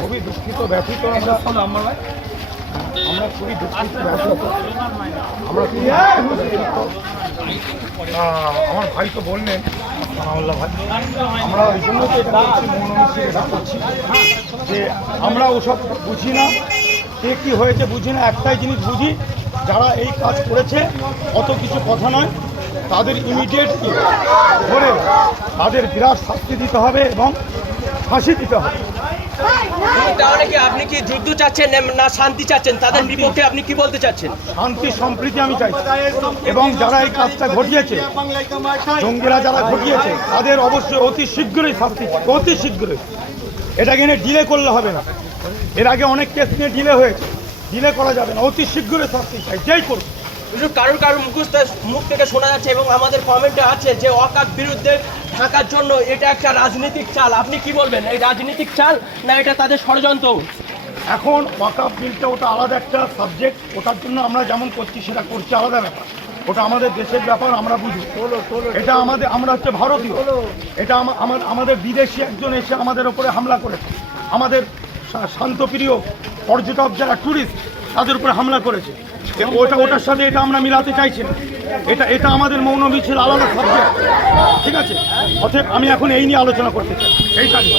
খুবই দুঃখিত ব্যথিত আমরা খুবই দুঃখিত ব্যথিত আমার ভাই তো বললেন ভাই আমরা ওই জন্য তো এটা করছি যে আমরা ওসব বুঝি না, কে কী হয়েছে বুঝি না। একটাই জিনিস বুঝি, যারা এই কাজ করেছে অত কিছু কথা নয়, তাদের ইমিডিয়েটলি ধরে তাদের বিরাট শাস্তি দিতে হবে এবং ফাঁসি দিতে হবে। তাহলে কি আপনি কি যুদ্ধ চাচ্ছেন না শান্তি চাচ্ছেন? তাদের বিপক্ষে আপনি কি বলতে চাচ্ছেন? শান্তি সম্প্রীতি আমি চাই, এবং যারা এই কাজটা ঘটিয়েছে, জঙ্গিরা যারা ঘটিয়েছে, তাদের অবশ্যই অতি শীঘ্রই শাস্তি, অতি শীঘ্রই। এটাকে নিয়ে ডিলে করলে হবে না। এর আগে অনেক কেস নিয়ে ডিলে হয়েছে, ডিলে করা যাবে না, অতি শীঘ্রই শাস্তি চাই, যেই করুন। কারোর মুখ থেকে শোনা যাচ্ছে এবং আমাদের কমেন্টে আছে যে ওয়াকাফ বিরুদ্ধে ঢাকার জন্য এটা একটা রাজনৈতিক চাল। আপনি কি বলবেন, এই রাজনৈতিক চাল না এটা তাদের ষড়যন্ত্র? এখন ওয়াকাফ বিলটা ওটা আলাদা একটা সাবজেক্ট, ওটার জন্য আমরা যেমন করছি সেটা করছি, আলাদা ব্যাপার। ওটা আমাদের দেশের ব্যাপার, আমরা বুঝি। এটা আমরা হচ্ছে ভারতীয়। এটা আমাদের বিদেশি একজন এসে আমাদের ওপরে হামলা করেছে, আমাদের শান্তপ্রিয় পর্যটক যারা ট্যুরিস্ট তাদের উপরে হামলা করেছে। ওটার সাথে এটা আমরা মিলাতে চাইছি না। এটা আমাদের মৌন মিছিল আলাদা সাবজেক্ট, ঠিক আছে? অতএব আমি এখন এই নিয়ে আলোচনা করতে চাই, এইটা নিয়ে।